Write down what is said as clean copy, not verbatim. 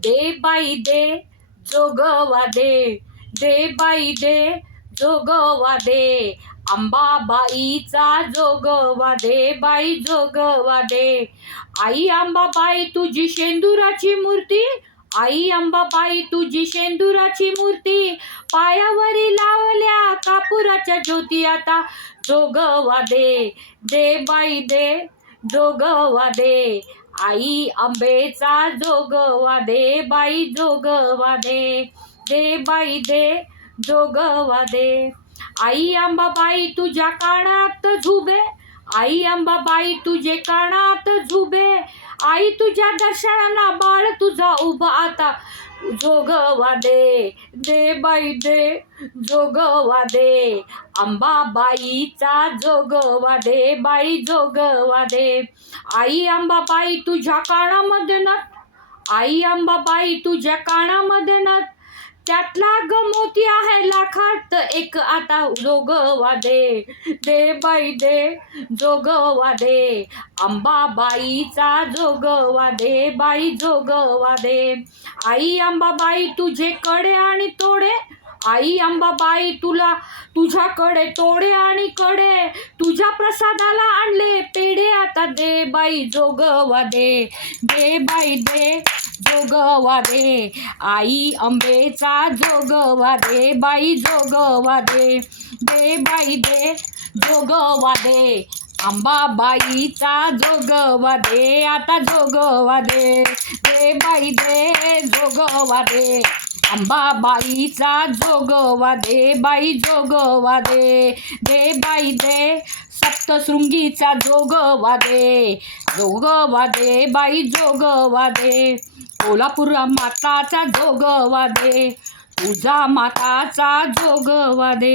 दे बाई दे जोगवा दे, दे बाई दे जोगवा दे, अंबाबाईचा जोगवा दे बाई जोगवा दे. आई अंबाबाई तुझी शेंदुराची मूर्ती, आई अंबाबाई तुझी शेंदुराची मूर्ती, पायावरी लावल्या कापुराच्या ज्योती, आता जोगवा दे, दे बाई दे जोगवा दे. आई अंबेचा जोगवा दे बाई जोगवा दे, दे बाई दे जोगवा दे. आई अंबाबाई तुझ्या कानात झुबे, आई अंबाबाई तुझे कानात झुबे, आई तुझ्या दर्शनाला बाळ तुझा उभा, आता जोगवा दे, दे बाई दे जोगवा दे, अंबाबाईचा जोगवा दे बाई जोगवा दे. आई अंबाबाई तुझ्या कानामध्ये नथ, आई अंबाबाई तुझ्या कानामध्ये नथ, त्यातला ग मोती आहे लाखात एक, आता जोगवा दे, दे बाई दे जोगवा दे, अंबाबाईचा जोगवा दे बाई जोगवा दे. आई अंबाबाई तुझे कडे आणि तोडे, आई अंबाबाई तुझ्याकडे तोडे आणि कडे, तुझ्या प्रसादाला आणले पेढे, आता दे बाई जोगवा दे, दे बाई दे जोगवा दे. आई अंबेचा जोगवा दे बाई जोगवा दे, दे बाई दे जोगवा दे, अंबाबाईचा जोगवा दे, आता जोगवा दे, दे बाई दे जोगवा दे, अंबाबाईचा जोगवा दे बाई जोगवा दे, दे बाई दे सप्तशृंगीचा जोगवा दे, जोगवा दे बाई जोगवा दे. कोल्हापूर माताचा जोगवा दे, तुझा माताचा जोगवा दे.